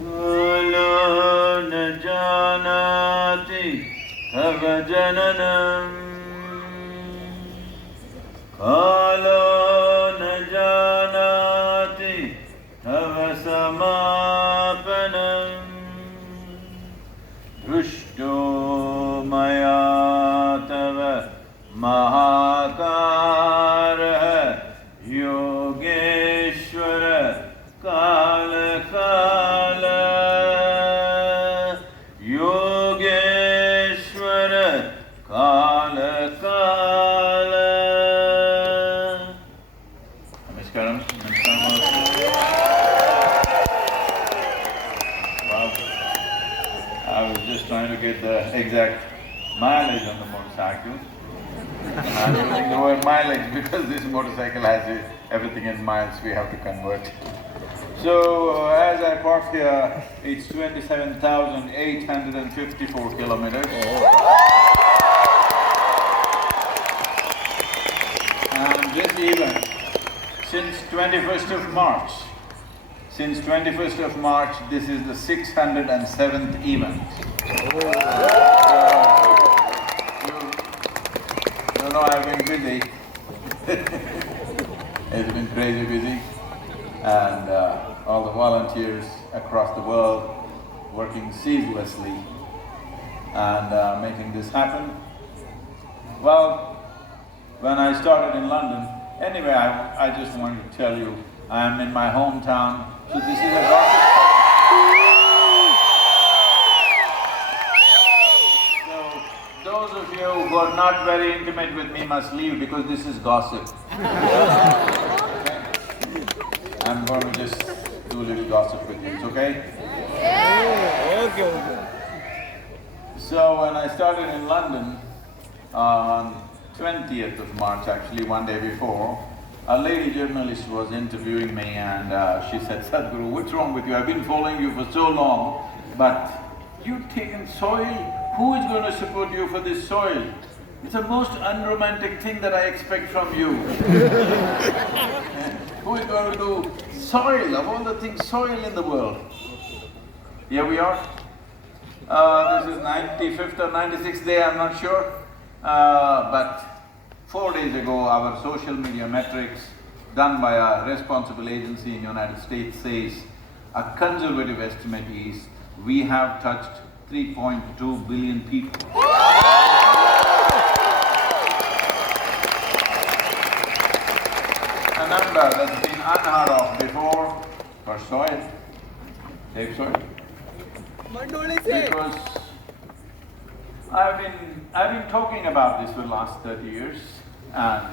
Kalo na janati tava jananam Kalo na janati tava samapanam Drushto maya tava mahakara Yogeshwara kala kala Yogeshwara kala kala Namaskaram. Wow. I was just trying to get the exact mileage on the motorcycle. I'm using the word mileage because this motorcycle has everything in miles we have to convert. So, as I parked here, it's 27,854 kilometers. And this event, since 21st of March, this is the 607th event. You know, I've been busy. It's been crazy busy. And all the volunteers across the world working ceaselessly and making this happen. Well, when I started in London, anyway, I just wanted to tell you, I am in my hometown, so this is a gossip. Those of you who are not very intimate with me must leave because this is gossip. I'm going to just do a little gossip with you, it's okay? Yeah. Okay. So when I started in London on 20th of March, actually one day before, a lady journalist was interviewing me and she said, Sadhguru, what's wrong with you? I've been following you for so long, but you've taken soil. Who is going to support you for this soil? It's the most unromantic thing that I expect from you. Who is going to do soil, of all the things, soil in the world? Here we are. This is 95th or 96th day, I'm not sure. But 4 days ago, our social media metrics done by a responsible agency in the United States says a conservative estimate is we have touched 3.2 billion people. A number that's been unheard of before for soil, safe soil. Because I've been talking about this for the last 30 years and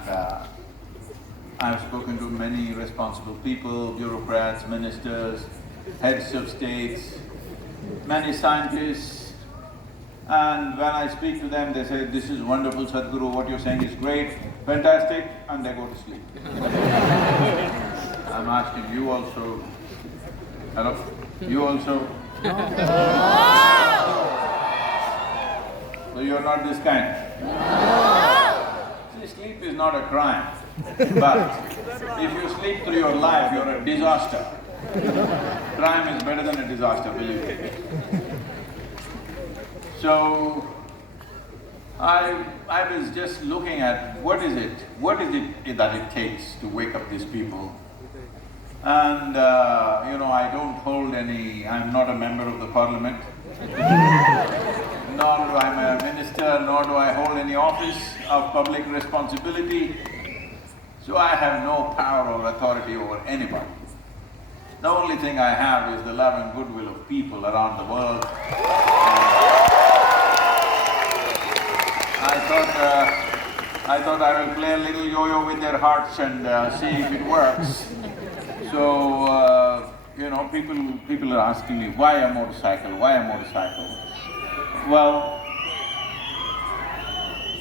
I've spoken to many responsible people, bureaucrats, ministers, heads of states, many scientists, and when I speak to them, they say, this is wonderful, Sadhguru, what you're saying is great, fantastic, and they go to sleep. I'm asking you also, hello? You also? So you're not this kind? See, sleep is not a crime, but if you sleep through your life, you're a disaster. Crime is better than a disaster, believe me. So, I was just looking at what is it that it takes to wake up these people. And you know, I don't hold any, I'm not a member of the parliament, nor do I'm a minister, nor do I hold any office of public responsibility. So I have no power or authority over anybody. The only thing I have is the love and goodwill of people around the world. I thought I will play a little yo-yo with their hearts and see if it works. So, you know, people are asking me, why a motorcycle, why a motorcycle? Well,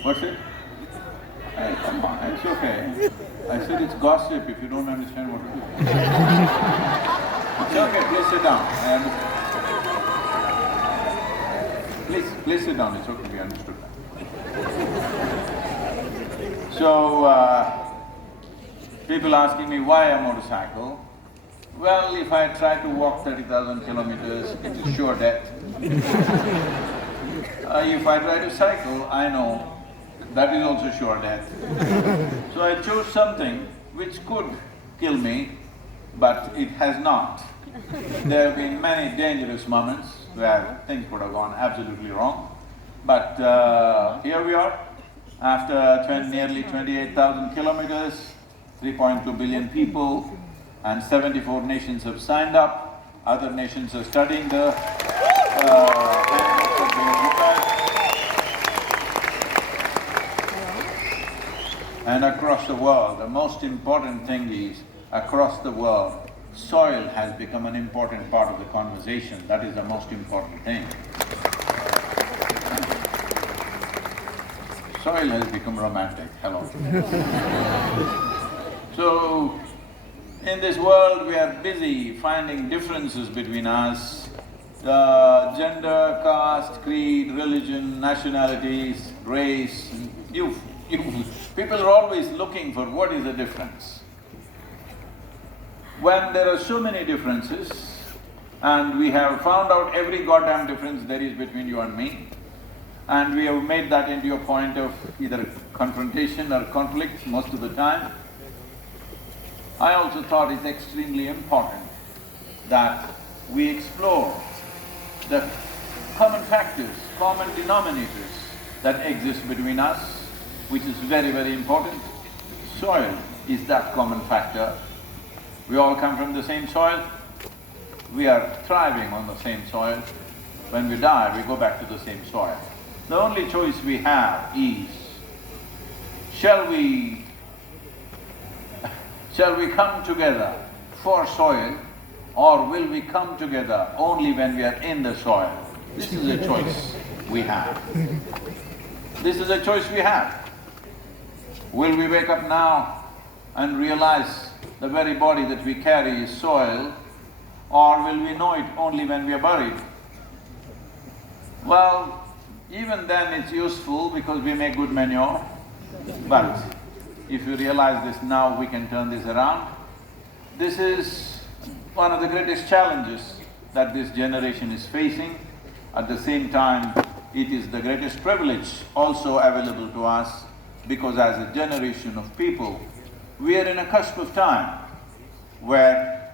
what's it? Hey, come on, it's okay. I said it's gossip if you don't understand what it is. It's okay, please sit down, I understand. Please sit down, it's okay, we understood that. So, People asking me why a motorcycle. Well, if I try to walk 30,000 kilometers, it is sure death. If I try to cycle, I know that is also sure death. So I chose something which could kill me, but it has not. There have been many dangerous moments where things could have gone absolutely wrong. But here we are, after nearly 28,000 kilometers, 3.2 billion people, and 74 nations have signed up. Other nations are studying the frameworks that they have prepared. And across the world, the most important thing is, across the world, soil has become an important part of the conversation. That is the most important thing. Soil has become romantic, hello. So, in this world we are busy finding differences between us, gender, caste, creed, religion, nationalities, race. People are always looking for what is the difference. When there are so many differences, and we have found out every goddamn difference there is between you and me, and we have made that into a point of either confrontation or conflict most of the time, I also thought it's extremely important that we explore the common factors, common denominators that exist between us, which is very, very important. Soil is that common factor. We all come from the same soil, we are thriving on the same soil. When we die, we go back to the same soil. The only choice we have is, shall we come together for soil, or will we come together only when we are in the soil? This is a choice we have. This is a choice we have. Will we wake up now and realize the very body that we carry is soil, or will we know it only when we are buried? Well, even then it's useful because we make good manure, but if you realize this now, we can turn this around. This is one of the greatest challenges that this generation is facing. At the same time, it is the greatest privilege also available to us, because as a generation of people, we are in a cusp of time where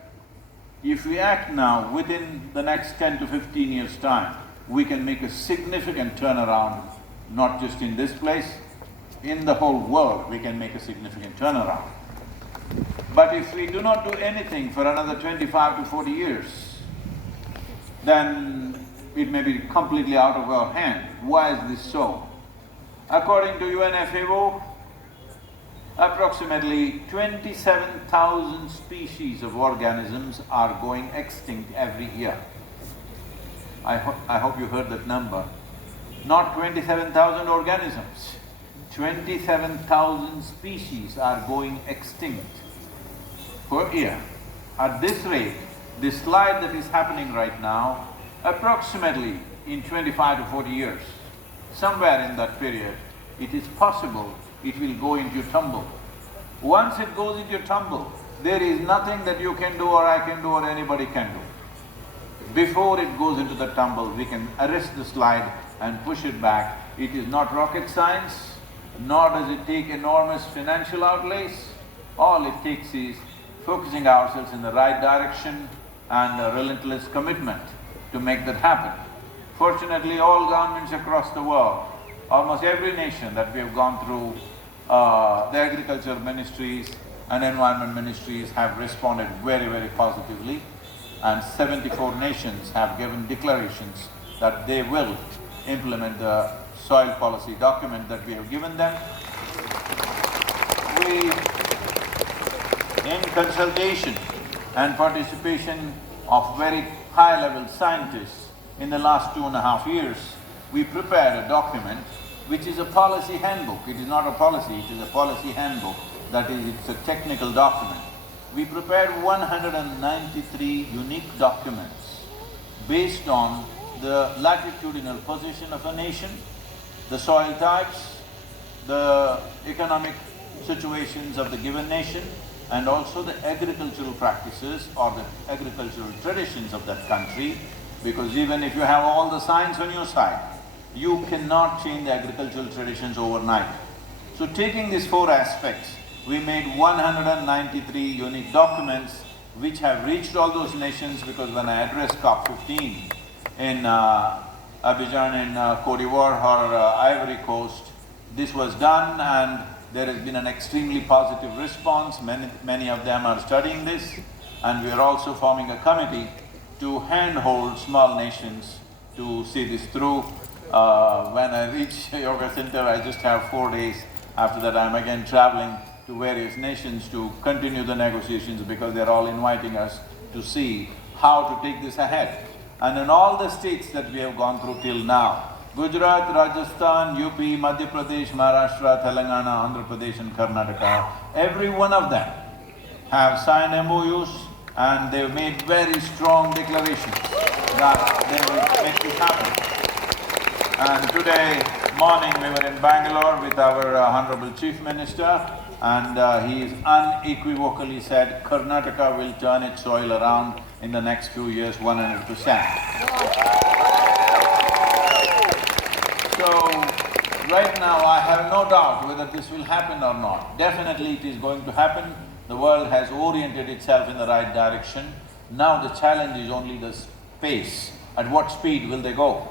if we act now, within the next 10 to 15 years' time, we can make a significant turnaround, not just in this place, in the whole world we can make a significant turnaround. But if we do not do anything for another 25 to 40 years, then it may be completely out of our hand. Why is this so? According to UNFAO, approximately 27,000 species of organisms are going extinct every year. I hope you heard that number. Not 27,000 organisms, 27,000 species are going extinct per year. At this rate, this slide that is happening right now, approximately in 25 to 40 years, somewhere in that period, it is possible it will go into tumble. Once it goes into tumble, there is nothing that you can do or I can do or anybody can do. Before it goes into the tumble, we can arrest the slide and push it back. It is not rocket science, nor does it take enormous financial outlays. All it takes is focusing ourselves in the right direction and a relentless commitment to make that happen. Fortunately, all governments across the world, almost every nation that we have gone through, the agriculture ministries and environment ministries have responded very, very positively, and 74 nations have given declarations that they will implement the soil policy document that we have given them. We, in consultation and participation of very high-level scientists in the last 2.5 years, we prepared a document which is a policy handbook. It is not a policy, it is a policy handbook. That is, it's a technical document. We prepared 193 unique documents based on the latitudinal position of a nation, the soil types, the economic situations of the given nation, and also the agricultural practices or the agricultural traditions of that country, because even if you have all the science on your side, you cannot change the agricultural traditions overnight. So taking these four aspects, we made 193 unique documents which have reached all those nations, because when I addressed COP15 in Abidjan in Côte d'Ivoire or Ivory Coast, this was done and there has been an extremely positive response. Many of them are studying this, and we are also forming a committee to handhold small nations to see this through. When I reach Yoga Center, I just have 4 days. After that, I'm again traveling to various nations to continue the negotiations, because they're all inviting us to see how to take this ahead. And in all the states that we have gone through till now, Gujarat, Rajasthan, UP, Madhya Pradesh, Maharashtra, Telangana, Andhra Pradesh and Karnataka, every one of them have signed MOUs and they've made very strong declarations that they will make this happen. And today morning we were in Bangalore with our Honorable Chief Minister, and he has unequivocally said Karnataka will turn its soil around in the next few years 100%. So, right now I have no doubt whether this will happen or not. Definitely it is going to happen. The world has oriented itself in the right direction. Now the challenge is only the pace. At what speed will they go?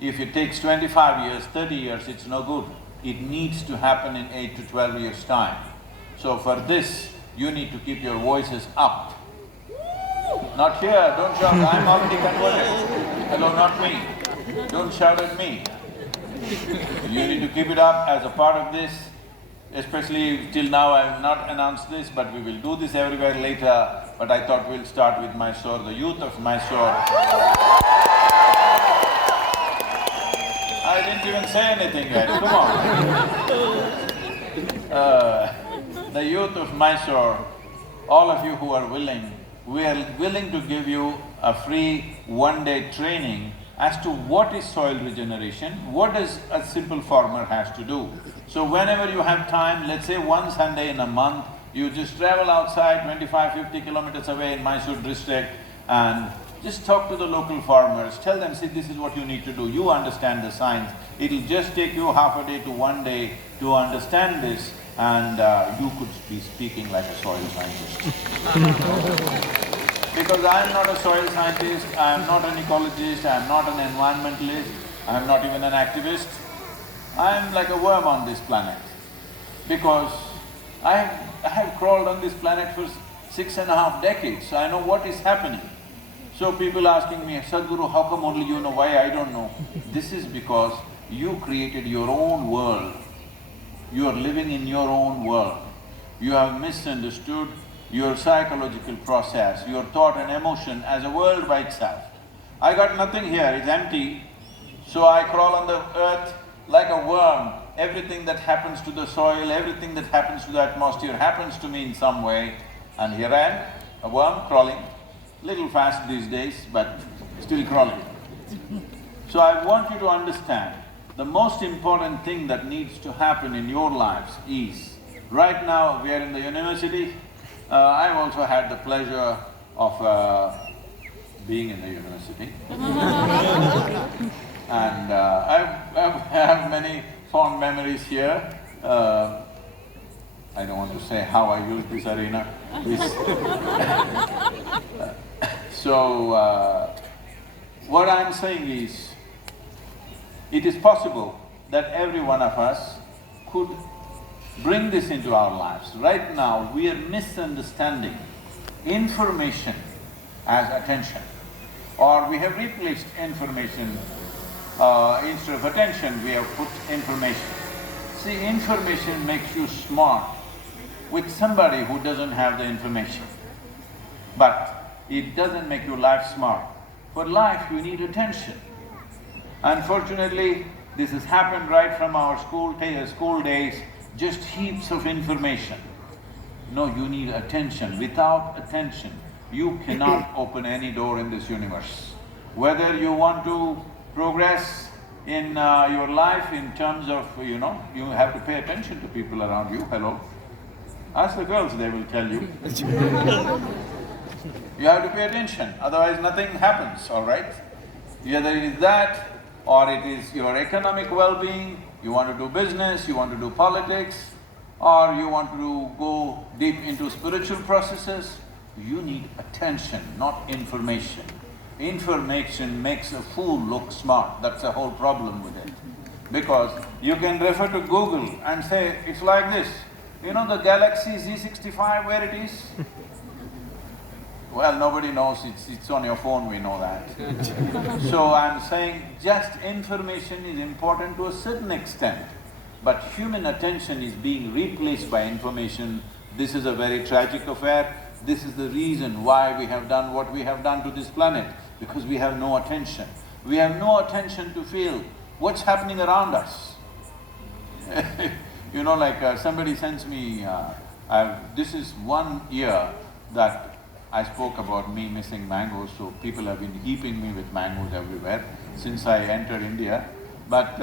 If it takes 25 years, 30 years, it's no good. It needs to happen in 8 to 12 years' time. So for this, you need to keep your voices up. Not here, don't shout, I'm already converted. Hello, not me. Don't shout at me. You need to keep it up as a part of this. Especially till now I have not announced this, but we will do this everywhere later. But I thought we'll start with Mysore, the youth of Mysore. I didn't even say anything yet, come on. The youth of Mysore, all of you who are willing, we are willing to give you a free one-day training as to what is soil regeneration, what does a simple farmer has to do. So whenever you have time, let's say one Sunday in a month, you just travel outside 25–50 kilometers away in Mysore district and just talk to the local farmers, tell them, see, this is what you need to do, you understand the science. It'll just take you half a day to 1 day to understand this, and you could be speaking like a soil scientist. Because I am not a soil scientist, I am not an ecologist, I am not an environmentalist, I am not even an activist. I am like a worm on this planet, because I have crawled on this planet for 6.5 decades, so I know what is happening. So people asking me, Sadhguru, how come only you know? Why I don't know? This is because you created your own world. You are living in your own world. You have misunderstood your psychological process, your thought and emotion as a world by itself. I got nothing here, it's empty. So I crawl on the earth like a worm. Everything that happens to the soil, everything that happens to the atmosphere happens to me in some way. And here I am, a worm crawling. Little fast these days, but still crawling. So I want you to understand, the most important thing that needs to happen in your lives is, right now we are in the university. I've also had the pleasure of being in the university. And I have many fond memories here. I don't want to say how I use this arena. So, what I'm saying is, it is possible that every one of us could bring this into our lives. Right now, we are misunderstanding information as attention, or we have replaced information, instead of attention, we have put information. See, information makes you smart with somebody who doesn't have the information, but it doesn't make your life smart. For life, you need attention. Unfortunately, this has happened right from our school days, just heaps of information. No, you need attention. Without attention, you cannot open any door in this universe. Whether you want to progress in your life in terms of, you have to pay attention to people around you, hello. Ask the girls, they will tell you. You have to pay attention, otherwise nothing happens, all right? Either it is that, or it is your economic well-being, you want to do business, you want to do politics, or you want to go deep into spiritual processes. You need attention, not information. Information makes a fool look smart, that's the whole problem with it. Because you can refer to Google and say, it's like this. You know the Galaxy Z65, where it is? Well, nobody knows, it's on your phone, we know that. So I'm saying just information is important to a certain extent, but human attention is being replaced by information. This is a very tragic affair. This is the reason why we have done what we have done to this planet, because we have no attention. We have no attention to feel what's happening around us. You know, like somebody sends me, this is 1 year that I spoke about me missing mangoes, so people have been heaping me with mangoes everywhere since I entered India. But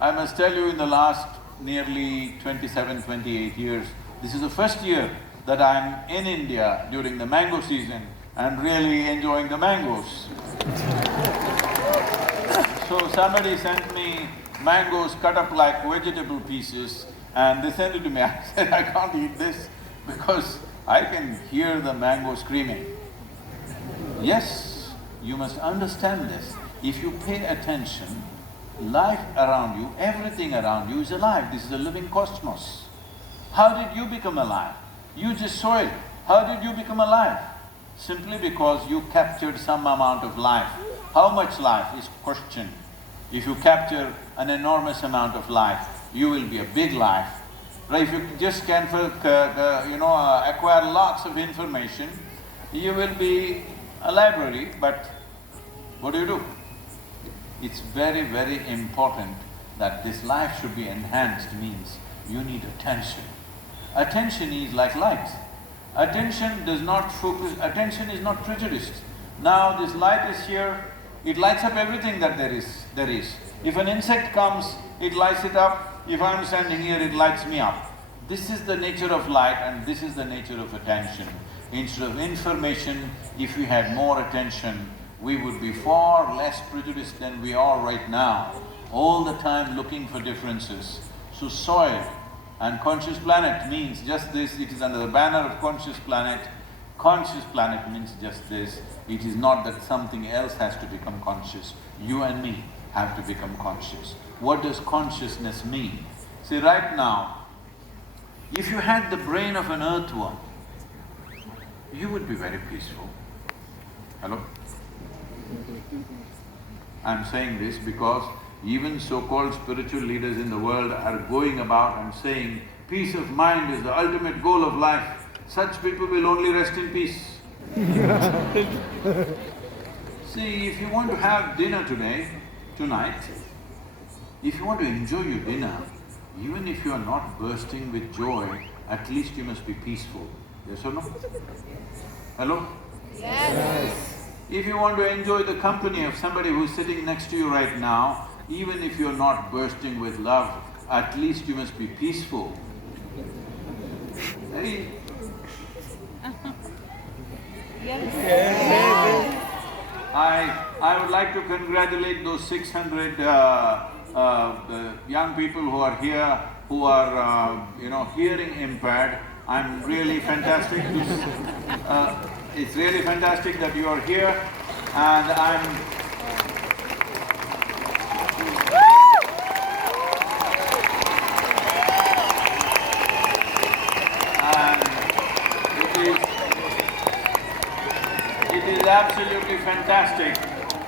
I must tell you, in the last nearly 27, 28 years, this is the first year that I'm in India during the mango season and really enjoying the mangoes. So somebody sent me mangoes cut up like vegetable pieces and they sent it to me. I said, I can't eat this because I can hear the mango screaming. Yes, you must understand this. If you pay attention, life around you, everything around you is alive. This is a living cosmos. How did you become alive? You just saw it. How did you become alive? Simply because you captured some amount of life. How much life is question. If you capture an enormous amount of life, you will be a big life. Right? If you just can acquire lots of information, you will be a library, but what do? It's very, very important that this life should be enhanced, means you need attention. Attention is like light. Attention does not focus, attention is not prejudiced. Now this light is here, it lights up everything that there is. If an insect comes, it lights it up. If I'm standing here, it lights me up. This is the nature of light and this is the nature of attention. Instead of information, if we had more attention, we would be far less prejudiced than we are right now, all the time looking for differences. So soil and conscious planet means just this, it is under the banner of conscious planet. Conscious planet means just this, it is not that something else has to become conscious. You and me have to become conscious. What does consciousness mean? See, right now, if you had the brain of an earthworm, you would be very peaceful. Hello? I'm saying this because even so-called spiritual leaders in the world are going about and saying, peace of mind is the ultimate goal of life. Such people will only rest in peace. See, if you want to have dinner tonight, if you want to enjoy your dinner, even if you are not bursting with joy, at least you must be peaceful. Yes or no? Hello? Yes. If you want to enjoy the company of somebody who is sitting next to you right now, even if you're not bursting with love, at least you must be peaceful. Hey. I would like to congratulate those 600 young people who are here, who are hearing impaired. I'm really fantastic. It's really fantastic that you are here, and it is absolutely fantastic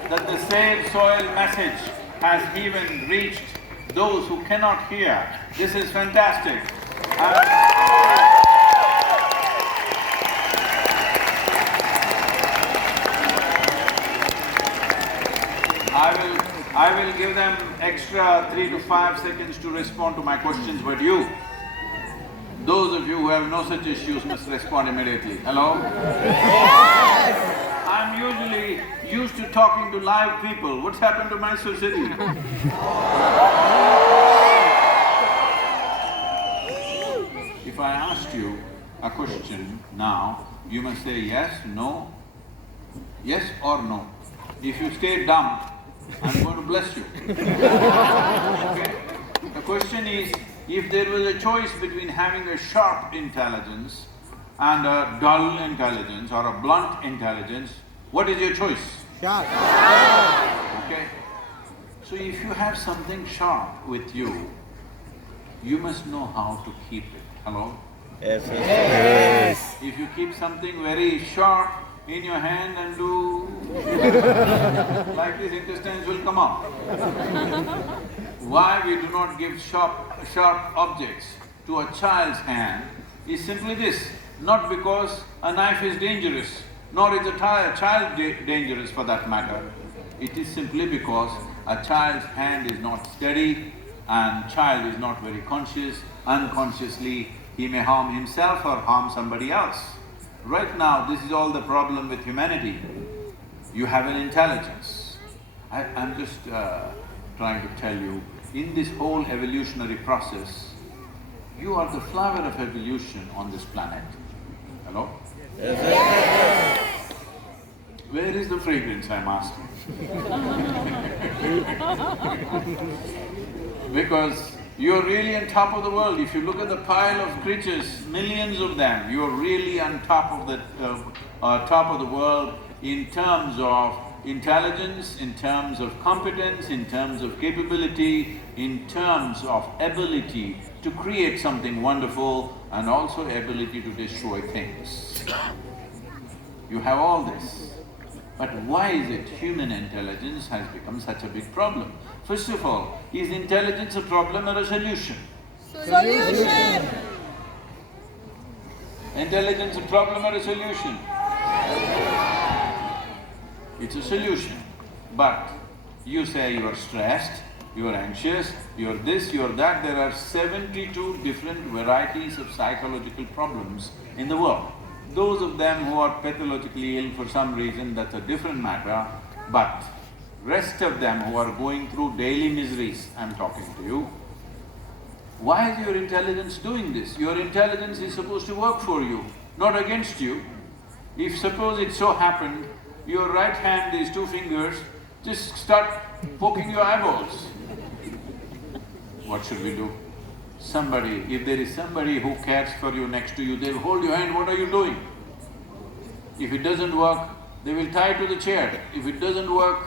that the Save Soil message has even reached those who cannot hear. This is fantastic. I will give them extra 3 to 5 seconds to respond to my questions, but you, those of you who have no such issues must respond immediately. Hello? Yes! I'm usually used to talking to live people. What's happened to Mysore city? If I asked you a question now, you must say yes, no, yes or no. If you stay dumb, I'm going to bless you. Okay? The question is, if there was a choice between having a sharp intelligence and a dull intelligence or a blunt intelligence, what is your choice? Sharp. Okay? So if you have something sharp with you, you must know how to keep it. Hello? Yes, yes. If you keep something very sharp in your hand and do like this, intestines will come out. Why we do not give sharp objects to a child's hand is simply this, not because a knife is dangerous, nor is a child dangerous for that matter. It is simply because a child's hand is not steady and child is not very conscious. Unconsciously, he may harm himself or harm somebody else. Right now, this is all the problem with humanity. You have an intelligence. I'm just trying to tell you, in this whole evolutionary process, you are the flower of evolution on this planet. Hello? Yes. Where is the fragrance, I'm asking? Because you're really on top of the world. If you look at the pile of creatures, millions of them, you're really on top of the world in terms of intelligence, in terms of competence, in terms of capability, in terms of ability to create something wonderful and also ability to destroy things. You have all this. But why is it human intelligence has become such a big problem? First of all, is intelligence a problem or a solution? Solution. Intelligence a problem or a solution? It's a solution. But you say you are stressed, you are anxious, you are this, you are that. There are 72 different varieties of psychological problems in the world. Those of them who are pathologically ill for some reason, that's a different matter, but rest of them who are going through daily miseries, I'm talking to you. Why is your intelligence doing this? Your intelligence is supposed to work for you, not against you. If suppose it so happened, your right hand, these two fingers, just start poking your eyeballs. What should we do? Somebody, if there is somebody who cares for you next to you, they'll hold your hand, what are you doing? If it doesn't work, they will tie to the chair. If it doesn't work,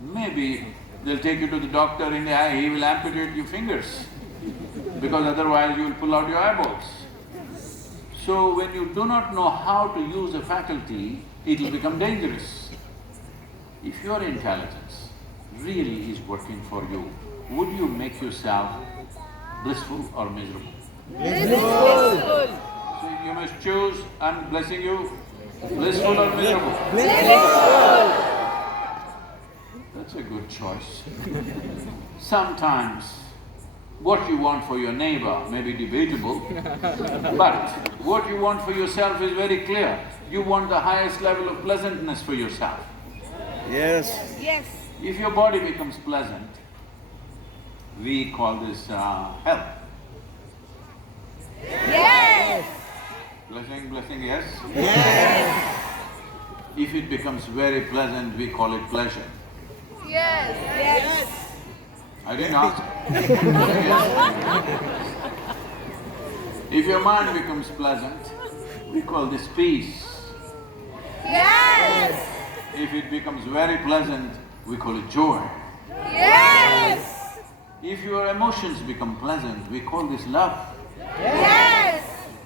maybe they'll take you to the doctor in the eye, he will amputate your fingers, because otherwise you will pull out your eyeballs. So when you do not know how to use a faculty, it will become dangerous. If your intelligence really is working for you, would you make yourself blissful or miserable? Blissful. So you must choose, I'm blessing you, blissful or miserable? Blissful. That's a good choice. Sometimes what you want for your neighbor may be debatable, but what you want for yourself is very clear. You want the highest level of pleasantness for yourself. Yes. Yes. If your body becomes pleasant, we call this health. Yes. Blessing, yes? Yes. If it becomes very pleasant, we call it pleasure. Yes. Yes. I didn't ask. If your mind becomes pleasant, we call this peace. Yes. If it becomes very pleasant, we call it joy. Yes. If your emotions become pleasant, we call this love. Yes.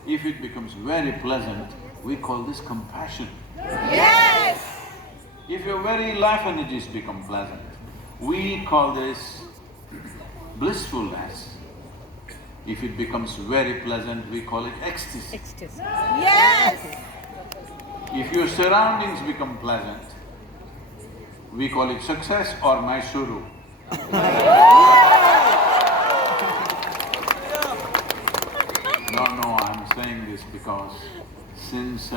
If it becomes very pleasant, we call this compassion. Yes. If your very life energies become pleasant, we call this blissfulness. If it becomes very pleasant, we call it ecstasy. Yes. If your surroundings become pleasant, we call it success or Mysore. No, I'm saying this because since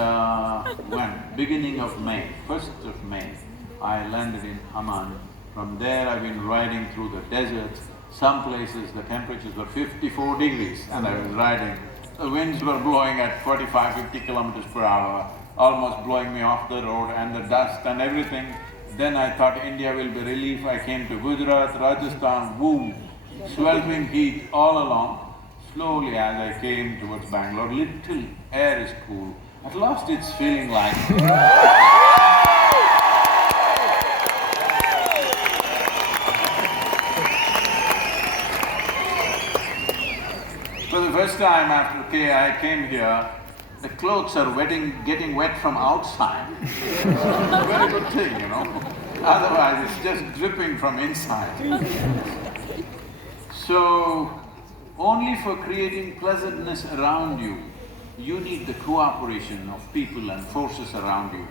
beginning of May, 1st of May, I landed in Amman. From there I've been riding through the desert. Some places the temperatures were 54 degrees and I was riding The winds were blowing at 45, 50 kilometers per hour, almost blowing me off the road, and the dust and everything. Then I thought India will be relief. I came to Gujarat, Rajasthan, boom, sweltering heat all along. Slowly as I came towards Bangalore, little air is cool. At last it's feeling like for the first time after I came here, the clothes are getting wet from outside. Very good thing, you know. Otherwise it's just dripping from inside. So, only for creating pleasantness around you, you need the cooperation of people and forces around you.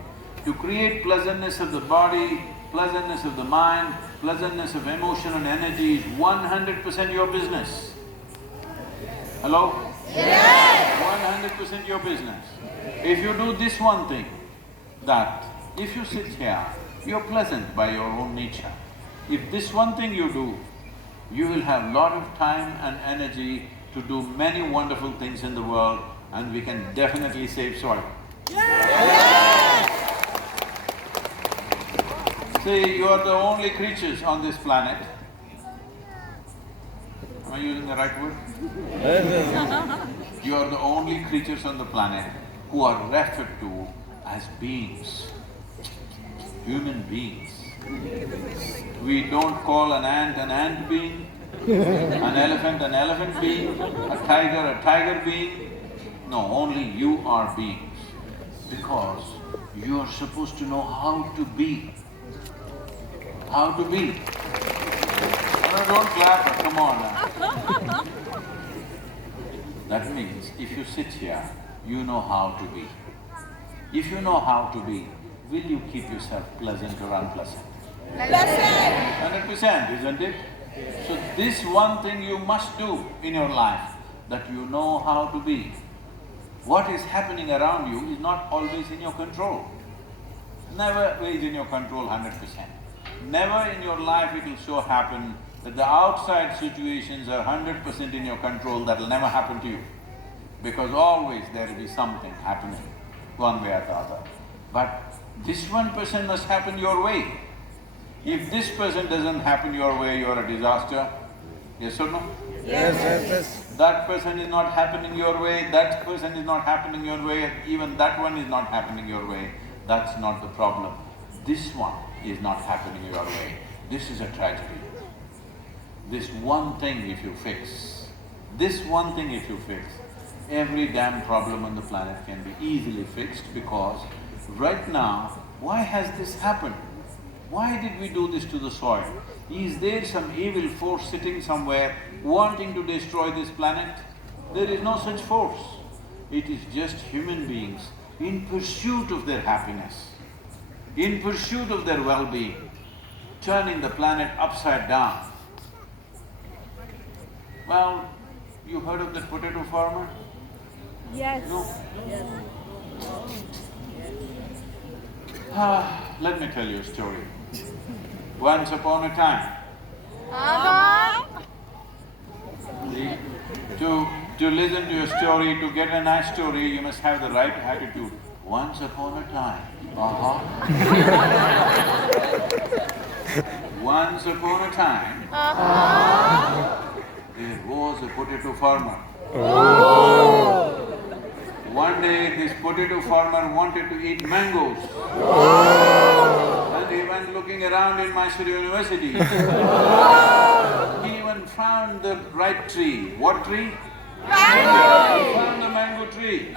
To create pleasantness of the body, pleasantness of the mind, pleasantness of emotion and energy is 100% your business. Hello? Yes! 100% your business. If you do this one thing, that if you sit here, you're pleasant by your own nature. If this one thing you do, you will have lot of time and energy to do many wonderful things in the world, and we can definitely save soil. Yes! See, you are the only creatures on this planet. Am I using the right word? You are the only creatures on the planet who are referred to as beings, human beings. We don't call an ant being, an elephant being, a tiger being. No, only you are beings, because you are supposed to know how to be. How to be. No, don't clap, come on now. That means if you sit here, you know how to be. If you know how to be, will you keep yourself pleasant or unpleasant? Pleasant! 100%, isn't it? So this one thing you must do in your life, that you know how to be. What is happening around you is not always in your control. Never is in your control 100%. Never in your life it will so happen that the outside situations are 100% in your control. That will never happen to you, because always there will be something happening, one way or the other. But this 1% must happen your way. If this person doesn't happen your way, you are a disaster. Yes or no? Yes. That person is not happening your way, that person is not happening your way, even that one is not happening your way. That's not the problem. This one is not happening your way. This is a tragedy. This one thing if you fix, every damn problem on the planet can be easily fixed, because right now, why has this happened? Why did we do this to the soil? Is there some evil force sitting somewhere wanting to destroy this planet? There is no such force. It is just human beings in pursuit of their happiness, in pursuit of their well-being, turning the planet upside down. Well, you heard of that potato farmer? Yes. No? Yes. Let me tell you a story. Once upon a time, see, to listen to a story, to get a nice story, you must have the right attitude. Once upon a time, Once upon a time, there was a potato farmer. One day this potato farmer wanted to eat mangoes. And he went looking around in Mysore University. He even found the right tree. What tree? Mango! He found the mango tree.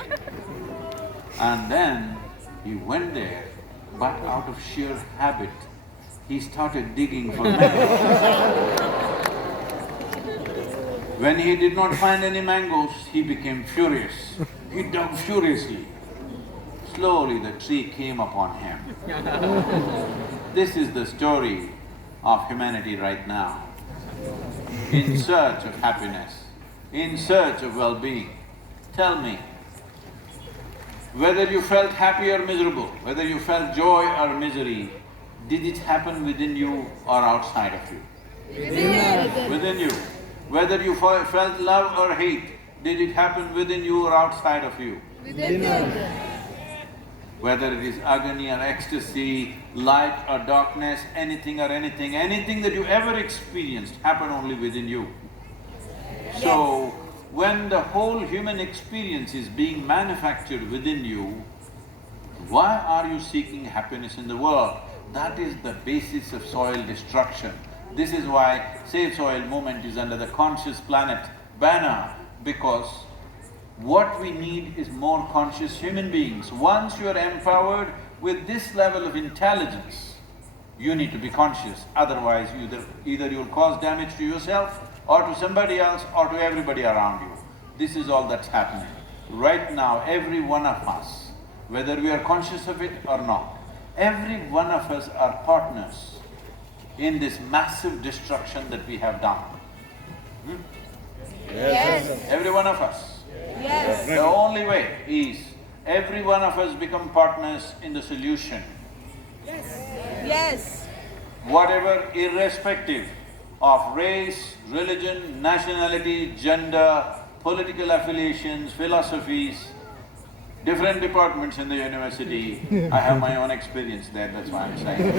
And then he went there, but out of sheer habit, he started digging for mangoes. When he did not find any mangoes, he became furious. He dug furiously. Slowly the tree came upon him. This is the story of humanity right now. In search of happiness, in search of well-being. Tell me, whether you felt happy or miserable, whether you felt joy or misery, did it happen within you or outside of you? Within you. Whether you felt love or hate, Did it happen within you or outside of you? Within you. Whether it is agony or ecstasy, light or darkness, anything that you ever experienced happened only within you. So, when the whole human experience is being manufactured within you, why are you seeking happiness in the world? That is the basis of soil destruction. This is why Save Soil movement is under the Conscious Planet banner, because what we need is more conscious human beings. Once you are empowered with this level of intelligence, you need to be conscious, otherwise either you'll cause damage to yourself or to somebody else or to everybody around you. This is all that's happening. Right now, every one of us, whether we are conscious of it or not, every one of us are partners in this massive destruction that we have done. Yes. Every one of us. Yes. The only way is every one of us become partners in the solution. Yes. Whatever, irrespective of race, religion, nationality, gender, political affiliations, philosophies, different departments in the university. I have my own experience there, that's why I'm saying.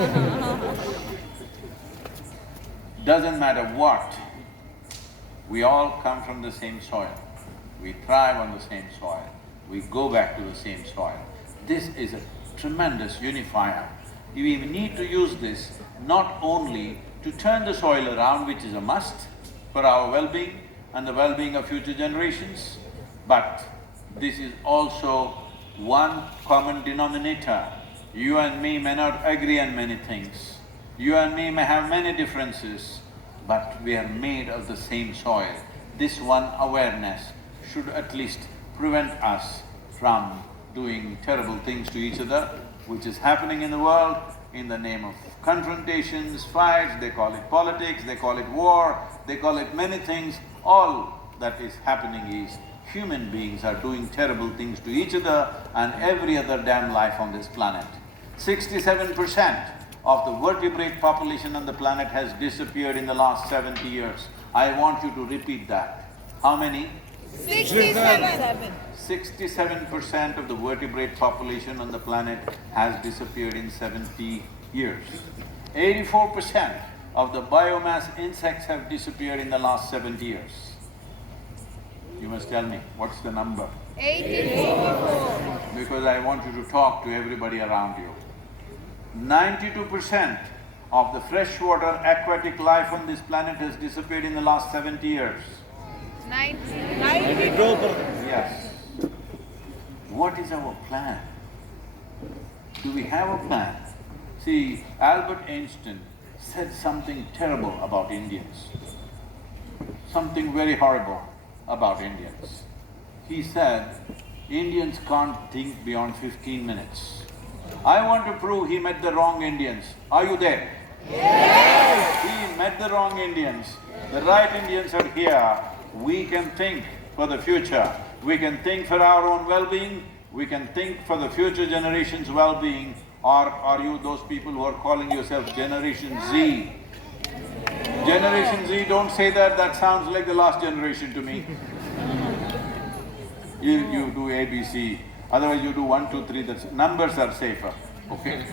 Doesn't matter what, we all come from the same soil. We thrive on the same soil. We go back to the same soil. This is a tremendous unifier. We need to use this not only to turn the soil around, which is a must for our well-being and the well-being of future generations, but this is also one common denominator. You and me may not agree on many things. You and me may have many differences, but we are made of the same soil. This one awareness should at least prevent us from doing terrible things to each other, which is happening in the world in the name of confrontations, fights, they call it politics, they call it war, they call it many things. All that is happening is human beings are doing terrible things to each other and every other damn life on this planet. 67% of the vertebrate population on the planet has disappeared in the last 70 years. I want you to repeat that. How many? 67. 67% of the vertebrate population on the planet has disappeared in 70 years. 84% of the biomass insects have disappeared in the last 70 years. You must tell me, what's the number? 84. Because I want you to talk to everybody around you. 92% of the freshwater aquatic life on this planet has disappeared in the last 70 years. 90. Yes. What is our plan? Do we have a plan? See, Albert Einstein said something terrible about Indians, something very horrible about Indians. He said, Indians can't think beyond 15 minutes. I want to prove he met the wrong Indians. Are you there? Yes. He met the wrong Indians. The right Indians are here. We can think for the future. We can think for our own well-being. We can think for the future generations' well-being. Or are you those people who are calling yourself Generation Z? Generation Z, don't say that, that sounds like the last generation to me. You do ABC, otherwise you do 1, 2, 3, that's… numbers are safer, okay?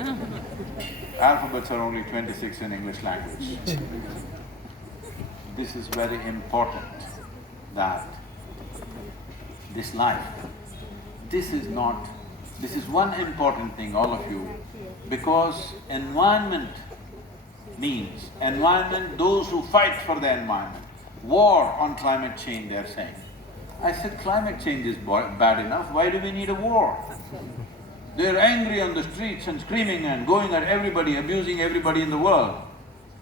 Alphabets are only 26 in English language. This is very important, that this life, this is one important thing, all of you, because environment means, those who fight for the environment, war on climate change, they're saying. I said, climate change is bad enough, why do we need a war? They're angry on the streets and screaming and going at everybody, abusing everybody in the world.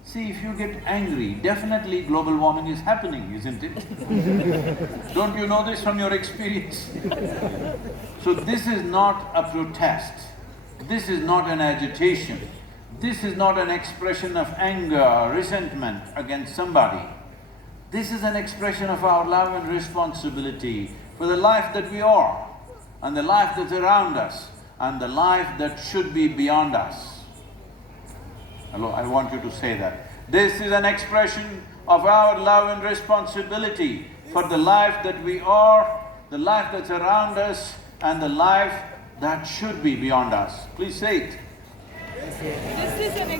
See, if you get angry, definitely global warming is happening, isn't it? Don't you know this from your experience? So this is not a protest, this is not an agitation, this is not an expression of anger, resentment against somebody. This is an expression of our love and responsibility for the life that we are, and the life that's around us, and the life that should be beyond us. Hello, I want you to say that. This is an expression of our love and responsibility for the life that we are, the life that's around us, and the life that should be beyond us. Please say it. This is an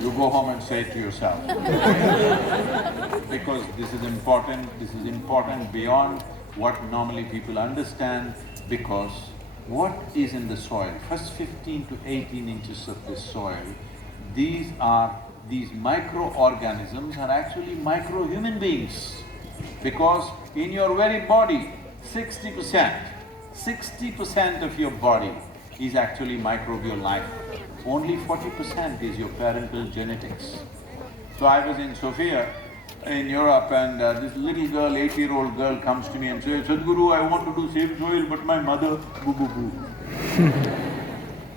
You go home and say it to yourself. Because this is important beyond what normally people understand, because what is in the soil, first 15 to 18 inches of the soil, these microorganisms are actually micro-human beings. Because in your very body, 60% of your body is actually microbial life. Only 40% is your parental genetics. So I was in Sofia in Europe, and this little girl, 8-year-old girl comes to me and says, "Sadhguru, I want to do Save Soil, but my mother, boo boo boo."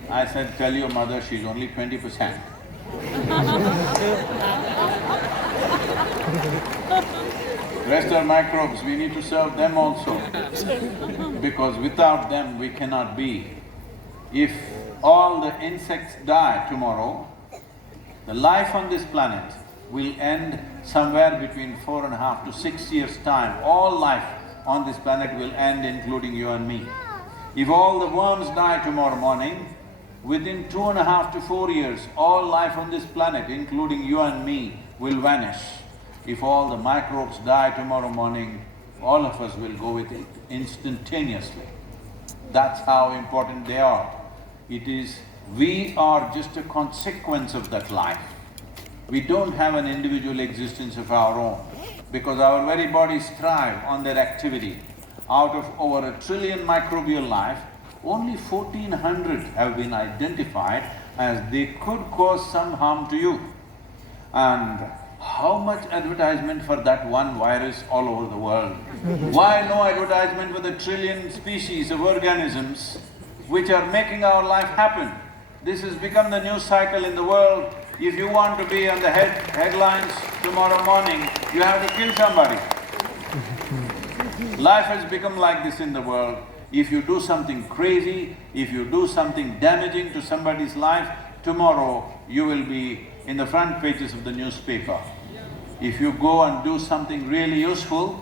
I said, "Tell your mother she's only 20%. Rest are microbes, we need to serve them also. Because without them we cannot be. If all the insects die tomorrow, the life on this planet will end somewhere between 4.5 to 6 years' time. All life on this planet will end, including you and me. If all the worms die tomorrow morning, within 2.5 to 4 years, all life on this planet, including you and me, will vanish. If all the microbes die tomorrow morning, all of us will go with it instantaneously. That's how important they are. We are just a consequence of that life. We don't have an individual existence of our own, because our very bodies thrive on their activity. Out of over 1 trillion microbial life, only 1,400 have been identified as they could cause some harm to you. And how much advertisement for that one virus all over the world? Why no advertisement for the 1 trillion species of organisms which are making our life happen? This has become the news cycle in the world. If you want to be on the headlines tomorrow morning, you have to kill somebody. Life has become like this in the world. If you do something crazy, if you do something damaging to somebody's life, tomorrow you will be in the front pages of the newspaper. If you go and do something really useful,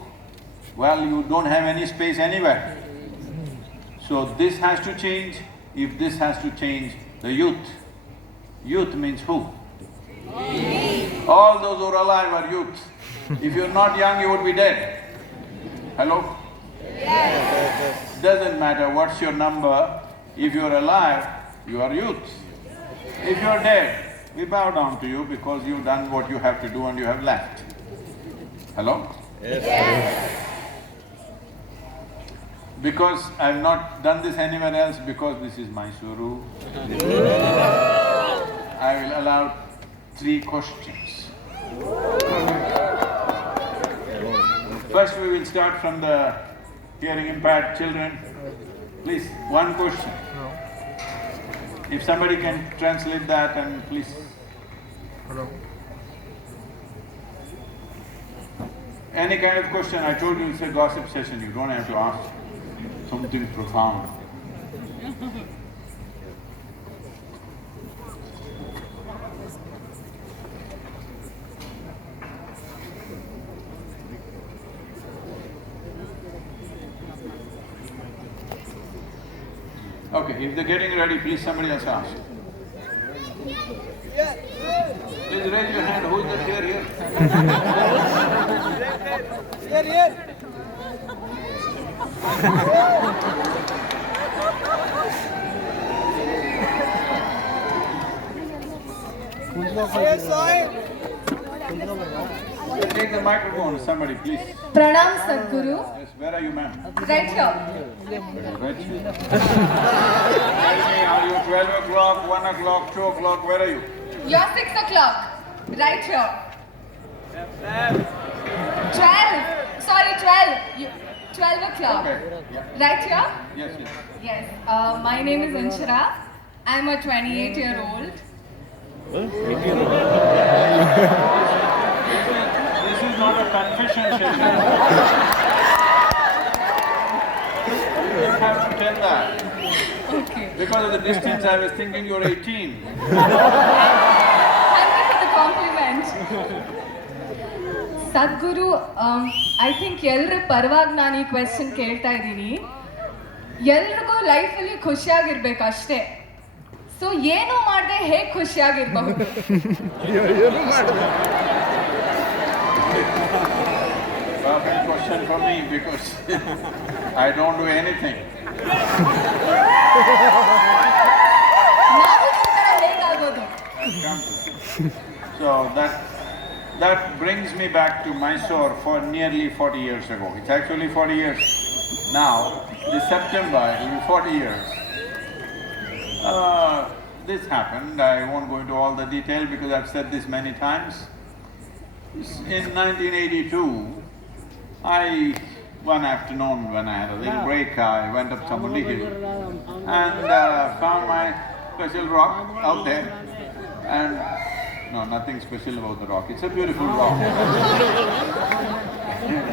well, you don't have any space anywhere. So this has to change. If this has to change, the youth means who? All those who are alive are youth. If you're not young, you would be dead. Hello? Yes. Doesn't matter what's your number, if you're alive, you are youth. If you're dead, we bow down to you because you've done what you have to do and you have left. Hello? Yes. Because I've not done this anywhere else, because this is Mysore, I will allow 3 questions. First we will start from the hearing impaired children. Please, 1 question. If somebody can translate that, and please. Hello. Any kind of question, I told you it's a gossip session, you don't have to ask something profound. Okay, if they're getting ready, please somebody else ask. Please raise your hand, who is that here? Here. Take the microphone, somebody please. Pranam Sadhguru. Yes, where are you, ma'am? Right here. Right here. Tell me, are you 12 o'clock, 1 o'clock, 2 o'clock, where are you? You're 6 o'clock. Right here. 12. Sorry, 12. 12 o'clock. Okay. Yeah. Right here? Yes, yes. Yes. My name is Anshara. I'm a 28-year-old. This is not a confession session. You have to tell that. Okay. Because of the distance, I was thinking you're 18. Thank you for the compliment. Sadhguru, I think ಎಲ್ಲರ ಪರವಾಗಿ ನಾನು ಈ question ಕೇಳ್ತಾ ಇದ್ದೀನಿ. ಎಲ್ರಿಗೂ ಲೈಫಲ್ಲಿ ಖುಷಿಯಾಗಿರ್ಬೇಕು ಅಷ್ಟೇ. So ಏನು ಮಾಡದೆ ಹೇಗೆ ಖುಷಿಯಾಗಿರ್ಬಹುದು? Perfect question for me because I don't do anything. ನಾವು ಈ ಥರ ಹೇಗಾಗೋದು? So that brings me back to Mysore for nearly 40 years ago. It's actually 40 years now. This September it will be 40 years. This happened. I won't go into all the detail because I've said this many times. In 1982, one afternoon when I had a little break, I went up Chamundi Hill and found my special rock out there. And no, nothing special about the rock. It's a beautiful rock.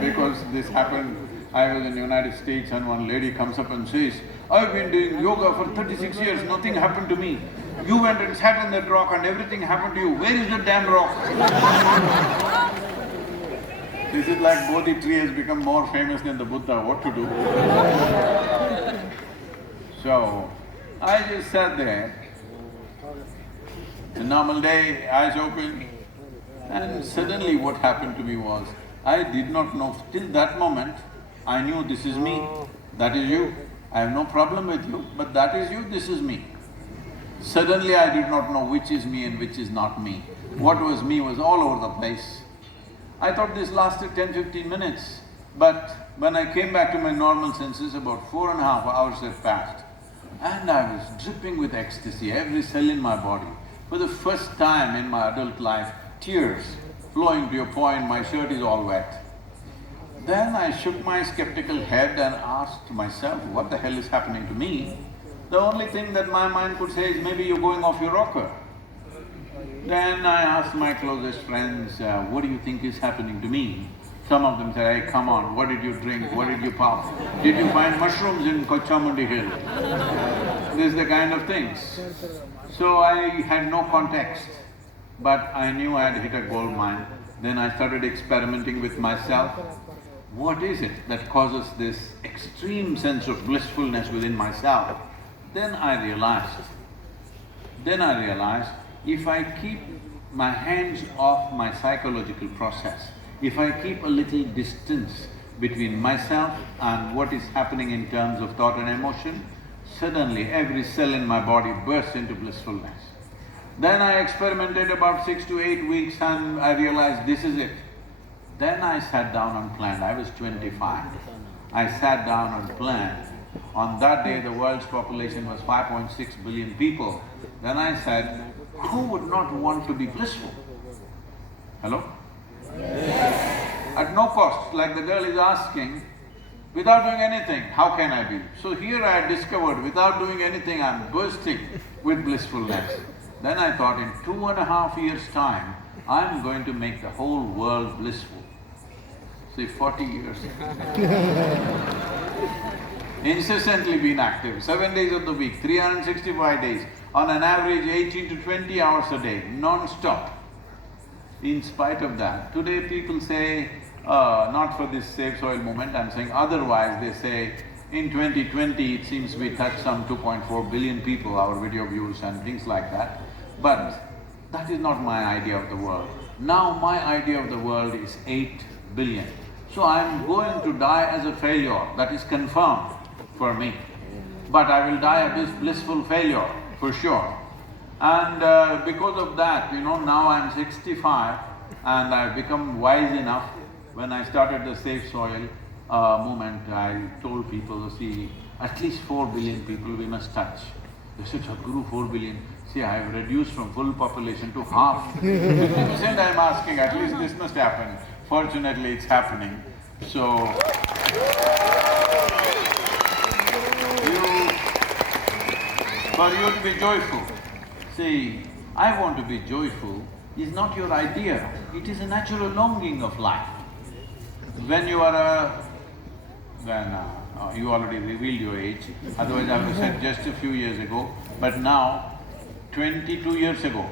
Because this happened, I was in the United States and one lady comes up and says, "I've been doing yoga for 36 years, nothing happened to me. You went and sat on that rock and everything happened to you. Where is the damn rock?" This is like Bodhi tree has become more famous than the Buddha, what to do? So, I just sat there. A normal day, eyes open, and suddenly what happened to me was, I did not know, till that moment, I knew this is me, that is you. I have no problem with you, but that is you, this is me. Suddenly I did not know which is me and which is not me. What was me was all over the place. I thought this lasted 10-15 minutes, but when I came back to my normal senses, about 4.5 hours had passed. And I was dripping with ecstasy, every cell in my body. For the first time in my adult life, tears flowing to a point my shirt is all wet. Then I shook my skeptical head and asked myself, what the hell is happening to me? The only thing that my mind could say is, maybe you're going off your rocker. Then I asked my closest friends, what do you think is happening to me? Some of them said, hey, come on, what did you drink, what did you puff? Did you find mushrooms in Chamundi Hill? This is the kind of things. So I had no context, but I knew I had hit a gold mine. Then I started experimenting with myself. What is it that causes this extreme sense of blissfulness within myself? Then I realized, if I keep my hands off my psychological process, if I keep a little distance between myself and what is happening in terms of thought and emotion, suddenly every cell in my body bursts into blissfulness. Then I experimented about 6 to 8 weeks and I realized this is it. Then I sat down and planned. I was 25. I sat down and planned. On that day, the world's population was 5.6 billion people. Then I said, who would not want to be blissful? Hello? Yes. At no cost, like the girl is asking, without doing anything, how can I be? So here I had discovered, without doing anything, I'm bursting with blissfulness. Then I thought, in 2.5 years' time, I'm going to make the whole world blissful. See, 40 years. Incessantly been active, 7 days of the week, 365 days, on an average 18 to 20 hours a day, non-stop. In spite of that, today people say, not for this Save Soil movement, I'm saying otherwise, they say, in 2020 it seems we touched some 2.4 billion people, our video views and things like that. But that is not my idea of the world. Now my idea of the world is 8 billion. So I'm going to die as a failure, that is confirmed for me. But I will die a blissful failure, for sure. And because of that, now I'm 65 and I've become wise enough. When I started the Save Soil movement, I told people, see, at least 4 billion people we must touch. They said, Sadhguru, 4 billion. See, I've reduced from full population to half. 50% I'm asking, at least this must happen. Fortunately, it's happening. So, for you to be joyful. See, I want to be joyful is not your idea, it is a natural longing of life. When you are a then you already revealed your age. Otherwise I would have said just a few years ago, but now 22 years ago.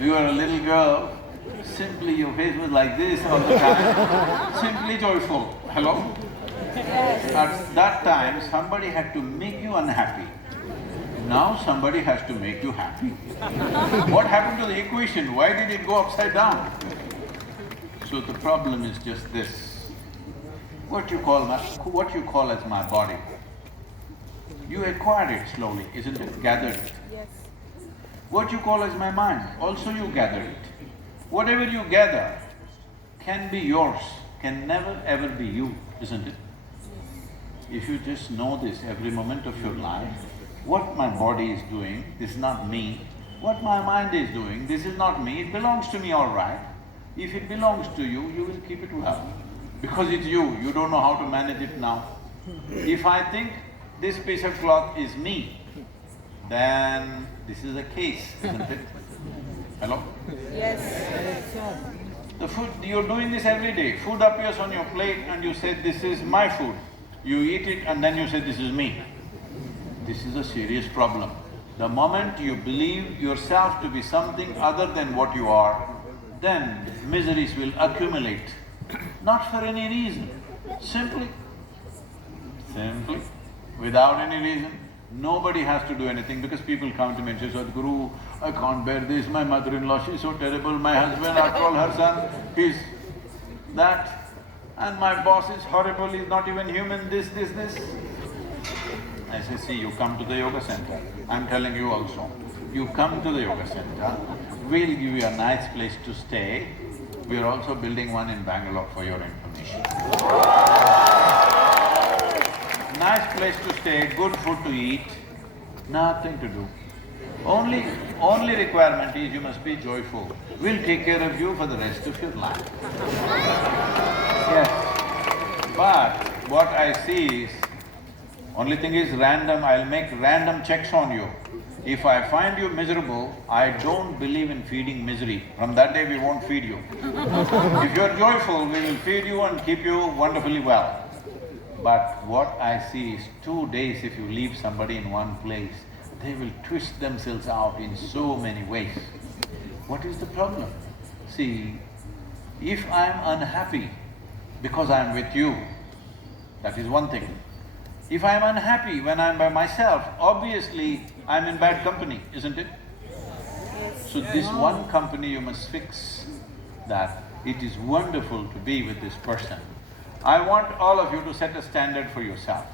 You were a little girl, simply your face was like this all the time, simply joyful. Hello? At that time, somebody had to make you unhappy. Now somebody has to make you happy. What happened to the equation? Why did it go upside down? So the problem is just this. What you call as my body, you acquired it slowly, isn't it? Gathered it. Yes. What you call as my mind, also you gathered it. Whatever you gather can be yours, can never ever be you, isn't it? If you just know this every moment of your life, what my body is doing, this is not me. What my mind is doing, this is not me, it belongs to me, all right. If it belongs to you, you will keep it well. Because it's you don't know how to manage it now. If I think this piece of cloth is me, then this is a case, isn't it? Hello? Yes. The food, you're doing this every day. Food appears on your plate and you say, this is my food. You eat it and then you say, this is me. This is a serious problem. The moment you believe yourself to be something other than what you are, then miseries will accumulate. Not for any reason, simply, without any reason. Nobody has to do anything because people come to me and say, Sadhguru, I can't bear this, my mother-in-law, she's so terrible, my husband, after all her son, he's that, and my boss is horrible, he's not even human, this. I say, see, you come to the yoga center, I'm telling you also, you come to the yoga center, we'll give you a nice place to stay, we are also building one in Bangalore for your information. Nice place to stay, good food to eat, nothing to do. Only requirement is you must be joyful. We'll take care of you for the rest of your life. Yes. But what I see is, only thing is random, I'll make random checks on you. If I find you miserable, I don't believe in feeding misery. From that day we won't feed you. If you're joyful, we will feed you and keep you wonderfully well. But what I see is 2 days if you leave somebody in one place, they will twist themselves out in so many ways. What is the problem? See, if I'm unhappy because I'm with you, that is one thing. If I'm unhappy when I'm by myself, obviously I'm in bad company, isn't it? So this one company you must fix, that it is wonderful to be with this person. I want all of you to set a standard for yourself.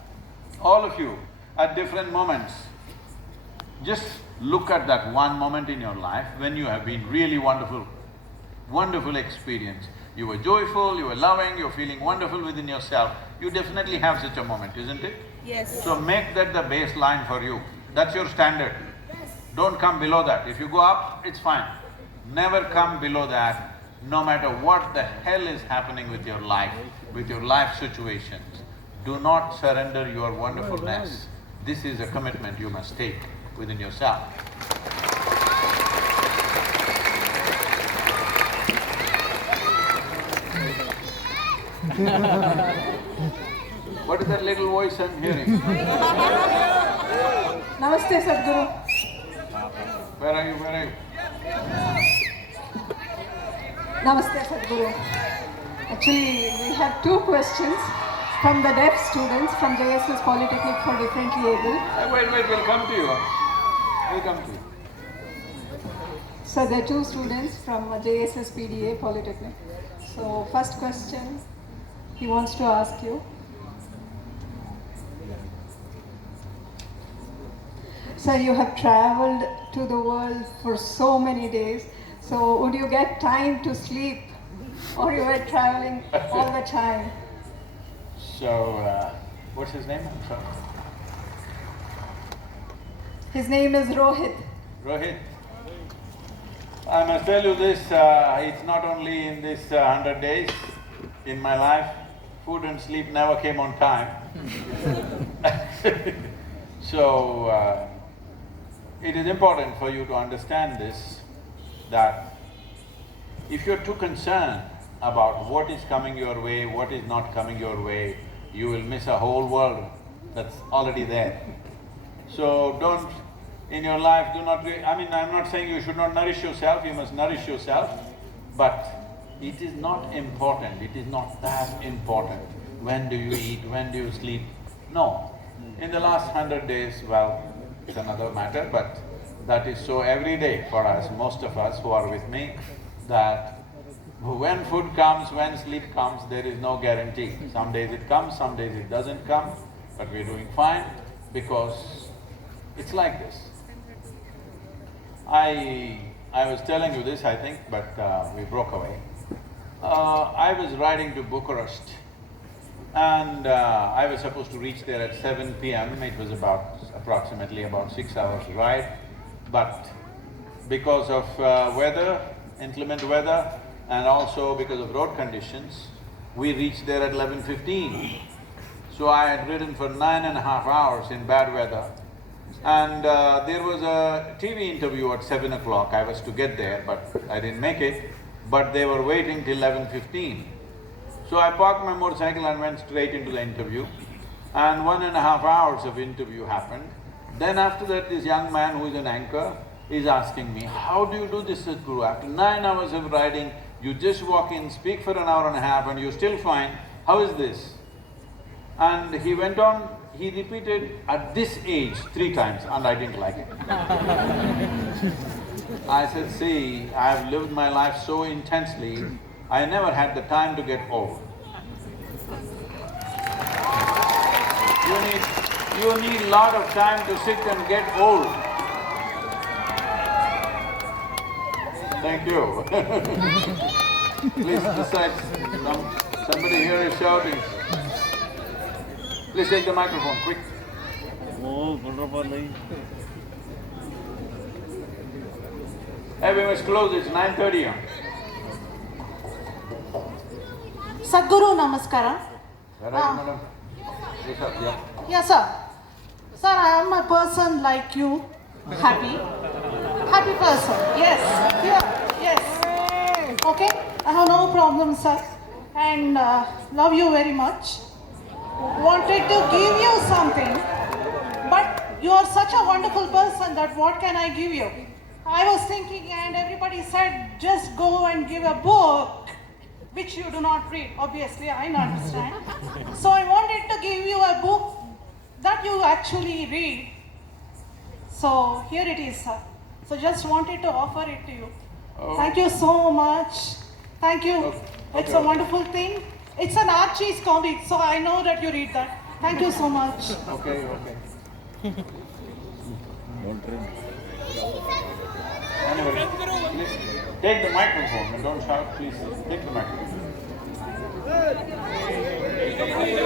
All of you, at different moments, just look at that one moment in your life when you have been really wonderful experience. You were joyful, you were loving, you're feeling wonderful within yourself. You definitely have such a moment, isn't it? Yes. So make that the baseline for you. That's your standard. Don't come below that. If you go up, it's fine. Never come below that, no matter what the hell is happening with your life situations. Do not surrender your wonderfulness. This is a commitment you must take within yourself. What is that little voice I'm hearing? Namaste, Sadhguru. Where are you? Namaste, Sadhguru. Actually, we have 2 questions from the deaf students from JSS Polytechnic for Differently Able. Wait, we'll come to you. We'll come to you. So there are 2 students from JSS PDA Polytechnic. So first question he wants to ask you. So you have traveled to the world for so many days. So would you get time to sleep, or you were traveling all the time? So, what's his name? I'm sorry. His name is Rohit. Rohit. I must tell you this, it's not only in this 100 days in my life, food and sleep never came on time. So, it is important for you to understand this, that if you're too concerned about what is coming your way, what is not coming your way, you will miss a whole world that's already there. So don't, in your life, do not… I'm not saying you should not nourish yourself, you must nourish yourself, but it is not important, it is not that important. When do you eat, when do you sleep? No. In the last 100 days, well, it's another matter, but that is so every day for us, most of us who are with me, that when food comes, when sleep comes, there is no guarantee. Some days it comes, some days it doesn't come, but we're doing fine because it's like this. I was telling you this, I think, but we broke away. I was riding to Bucharest and I was supposed to reach there at 7 p.m. It was approximately about 6 hours ride, but because of weather, inclement weather, and also because of road conditions, we reached there at 11:15. So I had ridden for 9.5 hours in bad weather, and there was a TV interview at 7 o'clock. I was to get there, but I didn't make it, but they were waiting till 11:15. So I parked my motorcycle and went straight into the interview, and 1.5 hours of interview happened. Then after that, this young man who is an anchor is asking me, how do you do this, Sadhguru? After 9 hours of riding, you just walk in, speak for 1.5 hours and you're still fine. How is this? And he went on, he repeated at this age 3 times and I didn't like it. I said, see, I've lived my life so intensely, I never had the time to get old. You need lot of time to sit and get old. Thank you. Please decide, somebody here is shouting. Please take the microphone, quick. Hey, we must close, it's 9:30. Sadhguru, namaskara. Where are you, madam? Yes, sir, yeah. Yes, sir. Sir, I am a person like you, happy. Happy person, yes, yes. Okay, I have no problem, sir. And love you very much. Wanted to give you something, but you are such a wonderful person that what can I give you? I was thinking and everybody said, just go and give a book, which you do not read. Obviously, I understand. So I wanted to give you a book that you actually read. So here it is, sir. So just wanted to offer it to you. Oh. Thank you so much. Thank you. Okay. It's a wonderful thing. It's an Archie's comic, so I know that you read that. Thank you so much. Okay. Anyway, please take the microphone and don't shout, please take the microphone.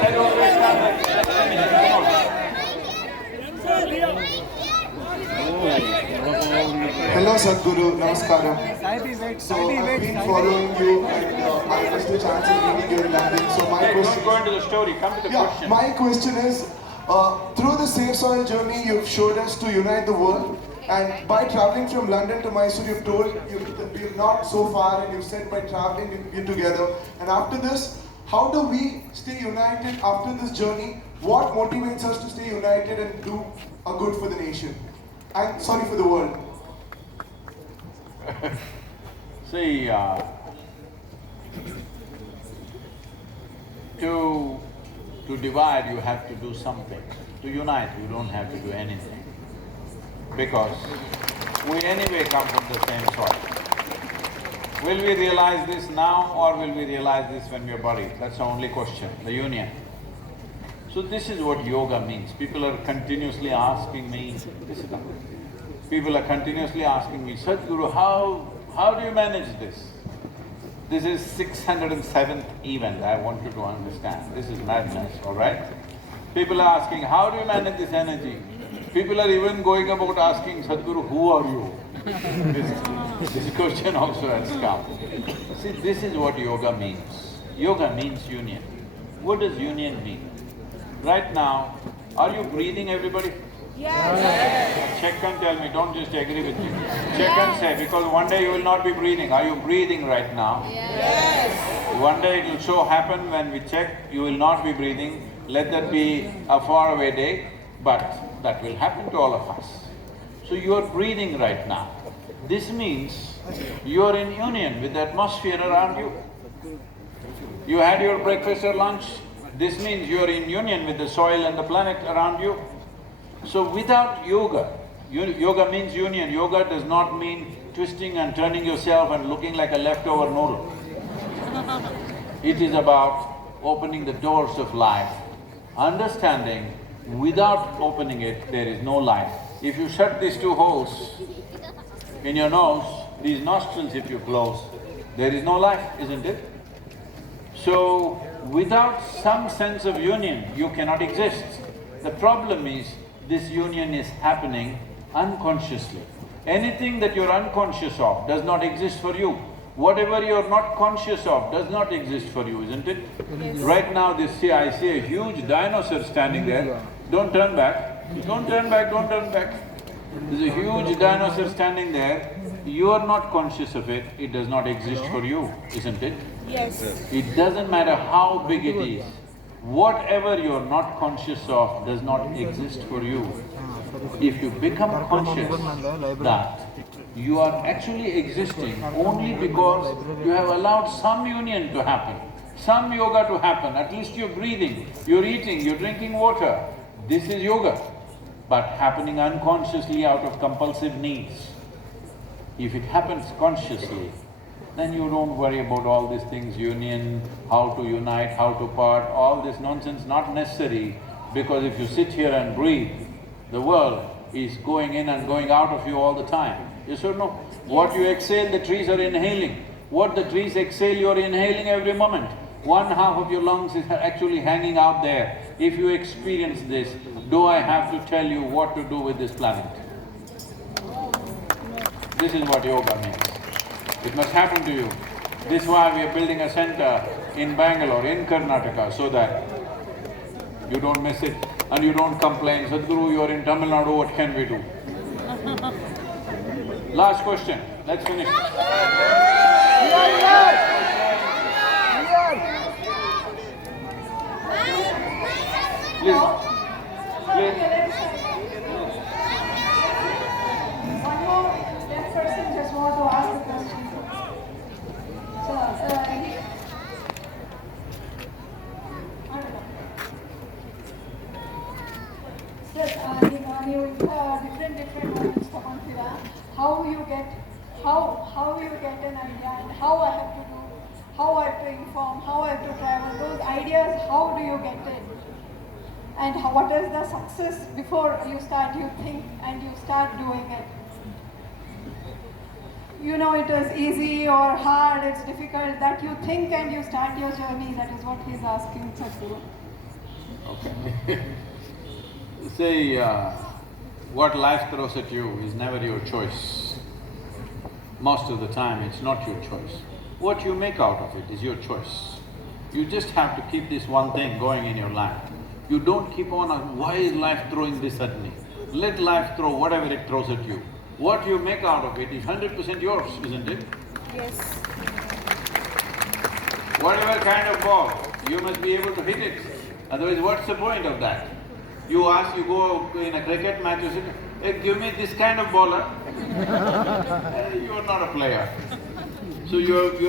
I don't understand Hello Sadhguru, Namaskaram. So I've been following you and I missed the chance of meeting you in London. So my Hey, question… don't go into the story, come to the question. My question is, through the Safe Soil journey you've showed us to unite the world, and by traveling from London to Mysore you've told we're not so far, and you've said by traveling we're together. And after this, how do we stay united after this journey? What motivates us to stay united and do a good for the nation? And sorry, for the world. See, to divide you have to do something. To unite you don't have to do anything. Because we anyway come from the same soil. Will we realize this now or will we realize this when we're buried? That's the only question, the union. So this is what yoga means. People are continuously asking me, people are continuously asking me, Sadhguru, how do you manage this? This is 607th event, I want you to understand. This is madness, all right? People are asking, how do you manage this energy? People are even going about asking, Sadhguru, who are you? This question also has come. See, this is what yoga means. Yoga means union. What does union mean? Right now, are you breathing, everybody? Yes. Check and tell me, don't just agree with me. Check and say, because one day you will not be breathing. Are you breathing right now? Yes. one day it will so happen when we check, you will not be breathing, let that be a faraway day, but that will happen to all of us. So you are breathing right now. This means you are in union with the atmosphere around you. You had your breakfast or lunch, this means you are in union with the soil and the planet around you. So without yoga, yoga means union, yoga does not mean twisting and turning yourself and looking like a leftover noodle. It is about opening the doors of life, understanding without opening it, there is no life. If you shut these two holes in your nose, these nostrils if you close, there is no life, isn't it? So, without some sense of union, you cannot exist. The problem is, this union is happening unconsciously. Anything that you're unconscious of does not exist for you. Whatever you're not conscious of does not exist for you, isn't it? Yes. Right now, I see a huge dinosaur standing there. Don't turn back, don't turn back, don't turn back. There's a huge dinosaur standing there. You are not conscious of it, it does not exist for you, isn't it? Yes. It doesn't matter how big it is. Whatever you're not conscious of does not exist for you. If you become conscious that you are actually existing only because you have allowed some union to happen, some yoga to happen, at least you're breathing, you're eating, you're drinking water, this is yoga, but happening unconsciously out of compulsive needs. If it happens consciously, then you don't worry about all these things, union, how to unite, how to part, all this nonsense, not necessary, because if you sit here and breathe, the world is going in and going out of you all the time. Yes or no? What you exhale, the trees are inhaling. What the trees exhale, you're inhaling every moment. One half of your lungs is actually hanging out there. If you experience this, do I have to tell you what to do with this planet? This is what yoga means. It must happen to you. This is why we are building a center in Bangalore, in Karnataka, so that you don't miss it and you don't complain, Sadhguru, you're in Tamil Nadu, what can we do? Last question, let's finish. Please. One more young person just want to ask a question. So, ನೀವು different moments ತಗೊಂತೀರಾ, how you get an idea and how I have to do, how I have to inform, how I have to travel, those ideas, how do you get it? And what is the success before you think and you start doing it? You know it is easy or hard, it's difficult, that you think and you start your journey, that is what he's asking Sadhguru. Okay. Say, what life throws at you is never your choice. Most of the time, it's not your choice. What you make out of it is your choice. You just have to keep this one thing going in your life. You don't keep on, why is life throwing this at me? Let life throw whatever it throws at you. What you make out of it is 100% yours, isn't it? Yes. Whatever kind of ball, you must be able to hit it. Otherwise, what's the point of that? You go in a cricket match, you say, hey, give me this kind of bowler. You are not a player. So you're